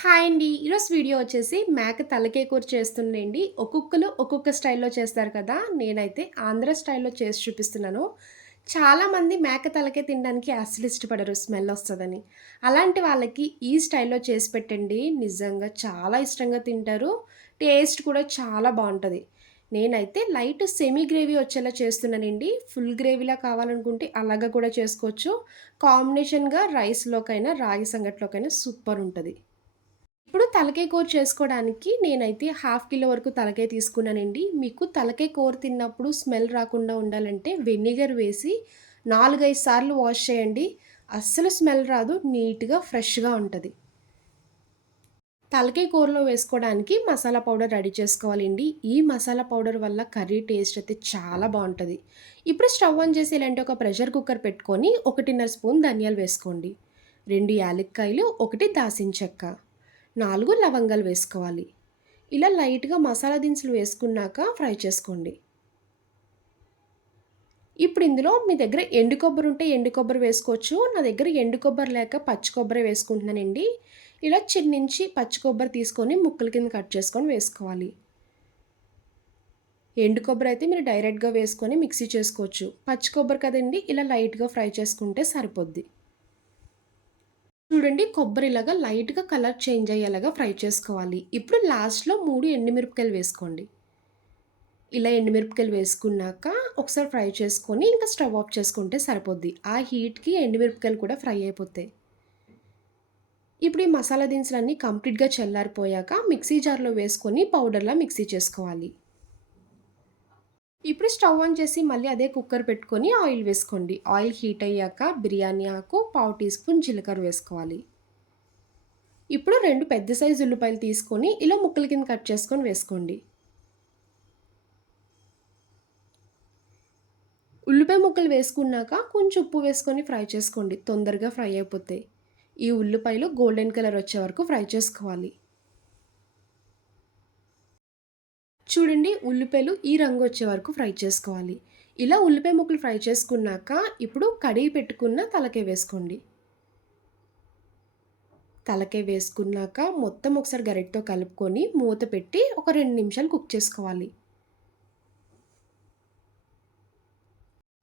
Hi అండి. ఈరోజు video వచ్చేసి మేక తలకాయ కూర చేస్తుండండి. ఒక్కొక్కరు ఒక్కొక్క స్టైల్‌లో చేస్తారు కదా! నేనైతే ఆంధ్ర స్టైల్‌లో చేసి చూపిస్తున్నాను. చాలామంది మేక తలకాయ తినడానికి అస్సలు ఇష్టపడరు స్మెల్ వస్తదని. అలాంటి వాళ్ళకి ఈ స్టైల్‌లో చేసి పెట్టండి. నిజంగా చాలా ఇష్టంగా తింటారు. టేస్ట్ కూడా చాలా బావుంటది. నేనైతే లైట్ సెమీ గ్రేవీ వచ్చేలా చేస్తున్నానండి. ఫుల్ గ్రేవీలా కావాలనుకుంటే అలాగా కూడా చేసుకోవచ్చు. కాంబినేషన్‌గా రైస్‌లోకైనా, రాగి సంగటిలోకైనా సూపరుంటది. ఇప్పుడు తలకాయ కూర చేసుకోవడానికి నేనైతే హాఫ్ కిలో వరకు తలకాయ తీసుకున్నానండి. మీకు తలకాయ కూర తిన్నప్పుడు స్మెల్ రాకుండా ఉండాలంటే వెనిగర్ వేసి 4, 5 సార్లు వాష్ చేయండి. అస్సలు స్మెల్ రాదు. నీట్‌గా, ఫ్రెష్‌గా ఉంటది. తలకాయ కూరలో వేసుకోవడానికి మసాలా పౌడర్ రెడీ చేసుకోవాలండి. ఈ మసాలా పౌడర్ వల్ల కర్రీ టేస్ట్ అయితే చాలా బావుంటది. ఇప్పుడు స్టవ్ ఆన్ చేసి ఇలాంటి ఒక ప్రెషర్ కుక్కర్ పెట్టుకొని 1.5 స్పూన్ ధనియాలు వేసుకోండి. 2 యాలక్కాయలు, 1 దాల్చిన చెక్క, 4 లవంగాలు వేసుకోవాలి. ఇలా లైట్‌గా మసాలా దినుసులు వేసుకున్నాక ఫ్రై చేసుకోండి. ఇప్పుడు ఇందులో మీ దగ్గర ఎండు కొబ్బరి ఉంటే ఎండు కొబ్బరి వేసుకోవచ్చు. నా దగ్గర ఎండు కొబ్బరి లేక పచ్చి కొబ్బరే వేసుకుంటున్నానండి. ఇలా చిన్నించి పచ్చి కొబ్బరి తీసుకొని ముక్కల కింద కట్ చేసుకొని వేసుకోవాలి. ఎండు కొబ్బరి అయితే మీరు డైరెక్ట్‌గా వేసుకొని మిక్సీ చేసుకోవచ్చు. పచ్చి కొబ్బరి కదండీ! ఇలా లైట్‌గా ఫ్రై చేసుకుంటే సరిపోద్ది. చూడండి, కొబ్బరి ఇలాగా లైట్‌గా కలర్ చేంజ్ అయ్యేలాగా ఫ్రై చేసుకోవాలి. ఇప్పుడు లాస్ట్‌లో 3 ఎండుమిరపకాయలు వేసుకోండి. ఇలా ఎండుమిరపకాయలు వేసుకున్నాక ఒకసారి ఫ్రై చేసుకొని ఇంకా స్టవ్ ఆఫ్ చేసుకుంటే సరిపోద్ది. ఆ హీట్‌కి ఎండుమిరపకాయలు కూడా ఫ్రై అయిపోతాయి. ఇప్పుడు ఈ మసాలా దినుసులన్నీ కంప్లీట్‌గా చల్లారిపోయాక మిక్సీ జార్‌లో వేసుకొని పౌడర్‌లా మిక్సీ చేసుకోవాలి. ఇప్పుడు స్టవ్ ఆన్ చేసి మళ్ళీ అదే కుక్కర్ పెట్టుకొని ఆయిల్ వేసుకోండి. ఆయిల్ హీట్ అయ్యాక బిర్యానీ ఆకు, పావు టీ స్పూన్ జీలకర్ర వేసుకోవాలి. ఇప్పుడు 2 పెద్ద సైజు ఉల్లిపాయలు తీసుకొని ఇలా ముక్కల కింద కట్ చేసుకొని వేసుకోండి. ఉల్లిపాయ ముక్కలు వేసుకున్నాక కొంచెం ఉప్పు వేసుకొని ఫ్రై చేసుకోండి. తొందరగా ఫ్రై అయిపోతాయి. ఈ ఉల్లిపాయలు గోల్డెన్ కలర్ వచ్చే వరకు ఫ్రై చేసుకోవాలి. చూడండి, ఉల్లిపాయలు ఈ రంగు వచ్చే వరకు ఫ్రై చేసుకోవాలి. ఇలా ఉల్లిపాయ ముక్కలు ఫ్రై చేసుకున్నాక ఇప్పుడు కడిగి పెట్టుకున్న తలకాయ వేసుకోండి. తలకాయ వేసుకున్నాక మొత్తం ఒకసారి గరిటెతో కలుపుకొని మూత పెట్టి ఒక 2 నిమిషాలు కుక్ చేసుకోవాలి.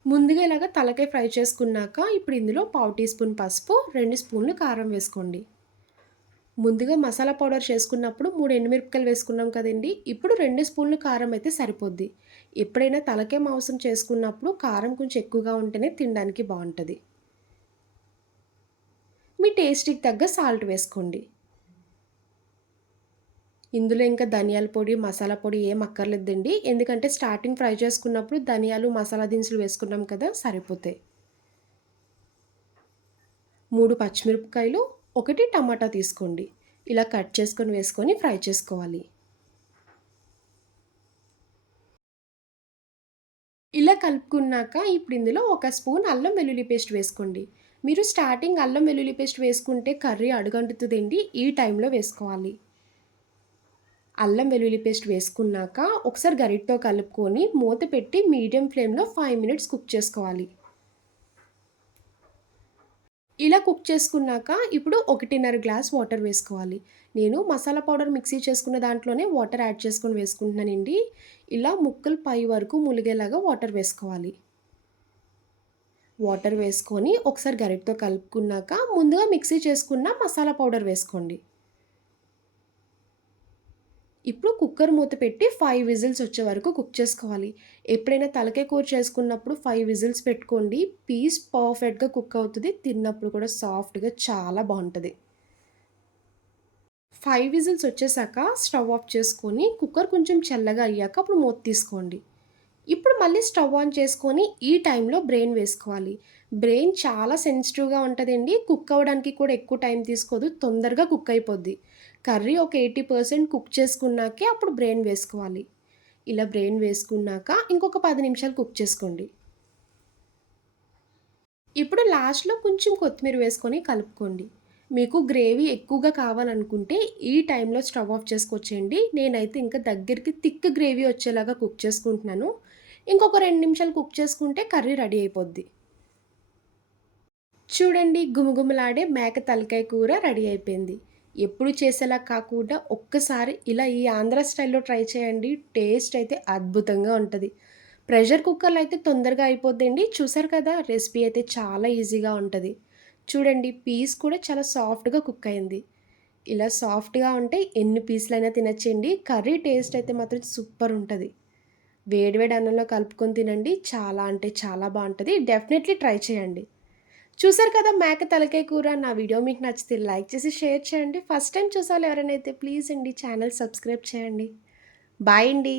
ముందుగా ఇలాగ తలకాయ ఫ్రై చేసుకున్నాక ఇప్పుడు ఇందులో పావు టీ స్పూన్ పసుపు, 2 స్పూన్లు కారం వేసుకోండి. ముందుగా మసాలా పౌడర్ చేసుకున్నప్పుడు 3 ఎండుమిరపకాయలు వేసుకున్నాం కదండీ! ఇప్పుడు 2 స్పూన్లు కారం అయితే సరిపోద్ది. ఎప్పుడైనా తలకాయ మాంసం చేసుకున్నప్పుడు కారం కొంచెం ఎక్కువగా ఉంటేనే తినడానికి బావుంటది. మీ టేస్ట్‌కి తగ్గ సాల్ట్ వేసుకోండి. ఇందులో ఇంకా ధనియాల పొడి, మసాలా పొడి ఏం అక్కర్లేదండి. ఎందుకంటే స్టార్టింగ్ ఫ్రై చేసుకున్నప్పుడు ధనియాలు, మసాలా దినుసులు వేసుకున్నాం కదా! సరిపోతాయి. 3 పచ్చిమిరపకాయలు, 1 టమాటా తీసుకోండి. ఇలా కట్ చేసుకొని వేసుకొని ఫ్రై చేసుకోవాలి. ఇలా కలుపుకున్నాక ఇప్పుడు ఇందులో ఒక స్పూన్ అల్లం వెల్లుల్లి పేస్ట్ వేసుకోండి. మీరు స్టార్టింగ్ అల్లం వెల్లుల్లి పేస్ట్ వేసుకుంటే కర్రీ అడుగంటుతదండి. ఈ టైంలో వేసుకోవాలి. అల్లం వెల్లుల్లి పేస్ట్ వేసుకున్నాక ఒకసారి గరిటెతో కలుపుకొని మూత పెట్టి మీడియం ఫ్లేమ్‌లో 5 మినిట్స్ కుక్ చేసుకోవాలి. ఇలా కుక్ చేసుకున్నాక ఇప్పుడు 1.5 గ్లాస్ వాటర్ వేసుకోవాలి. నేను మసాలా పౌడర్ మిక్సీ చేసుకున్న దాంట్లోనే వాటర్ యాడ్ చేసుకొని వేసుకుంటున్నానండి. ఇలా ముక్కలు పై వరకు ములిగేలాగా వాటర్ వేసుకోవాలి. వాటర్ వేసుకొని ఒకసారి గరిటెతో కలుపుకున్నాక ముందుగా మిక్సీ చేసుకున్న మసాలా పౌడర్ వేసుకోండి. ఇప్పుడు కుక్కర్ మూత పెట్టి 5 విజిల్స్ వచ్చే వరకు కుక్ చేసుకోవాలి. ఎప్పుడైనా తలకాయ కూర చేసుకున్నప్పుడు 5 విజిల్స్ పెట్టుకోండి. పీస్ పర్ఫెక్ట్‌గా కుక్ అవుతది. తిన్నప్పుడు కూడా సాఫ్ట్‌గా చాలా బావుంటది. 5 విజిల్స్ వచ్చేసాక స్టవ్ ఆఫ్ చేసుకొని కుక్కర్ కొంచెం చల్లగా అయ్యాక అప్పుడు మూత తీసుకోండి. ఇప్పుడు మళ్ళీ స్టవ్ ఆన్ చేసుకొని ఈ టైంలో బ్రెయిన్ వేసుకోవాలి. బ్రెయిన్ చాలా సెన్సిటివ్‌గా ఉంటదండి. కుక్ అవ్వడానికి కూడా ఎక్కువ టైం తీసుకోదు. తొందరగా కుక్ అయిపోద్ది. కర్రీ ఒక 80% కుక్ చేసుకున్నాకే అప్పుడు బ్రెయిన్ వేసుకోవాలి. ఇలా బ్రెయిన్ వేసుకున్నాక ఇంకొక 10 నిమిషాలు కుక్ చేసుకోండి. ఇప్పుడు లాస్ట్‌లో కొంచెం కొత్తిమీర వేసుకొని కలుపుకోండి. మీకు గ్రేవీ ఎక్కువగా కావాలనుకుంటే ఈ టైంలో స్టవ్ ఆఫ్ చేసుకోవచ్చండి. నేనైతే ఇంకా దగ్గరికి థిక్ గ్రేవీ వచ్చేలాగా కుక్ చేసుకుంటున్నాను. ఇంకొక 2 నిమిషాలు కుక్ చేసుకుంటే కర్రీ రెడీ అయిపోద్ది. చూడండి, గుమగుమలాడే మేక తలకాయ కూర రెడీ అయిపోయింది. ఎప్పుడు చేసేలా కాకుండా ఒక్కసారి ఇలా ఈ ఆంధ్ర స్టైల్‌లో ట్రై చేయండి. టేస్ట్ అయితే అద్భుతంగా ఉంటది. ప్రెషర్ కుక్కర్‌లో అయితే తొందరగా అయిపోద్దండి. చూసారు కదా! రెసిపీ అయితే చాలా ఈజీగా ఉంటది. చూడండి పీస్ కూడా చాలా సాఫ్ట్‌గా కుక్ అయింది. ఇలా సాఫ్ట్‌గా ఉంటే ఎన్ని పీసులైనా తినొచ్చండి. కర్రీ టేస్ట్ అయితే మాత్రం సూపర్ ఉంటది. వేడి వేడి అన్నంలో కలుపుకొని తినండి. చాలా అంటే చాలా బావుంటది. డెఫినైట్‌లీ ట్రై చేయండి. చూసారు కదా! మేక తలకాయ కూర. నా వీడియో మీకు నచ్చితే లైక్ చేసి, షేర్ చేయండి. ఫస్ట్ టైమ్ చూసేవాళ్ళు ఎవరైనా అయితే ప్లీజ్ అండి ఛానల్ సబ్స్క్రైబ్ చేయండి. బాయ్ అండి.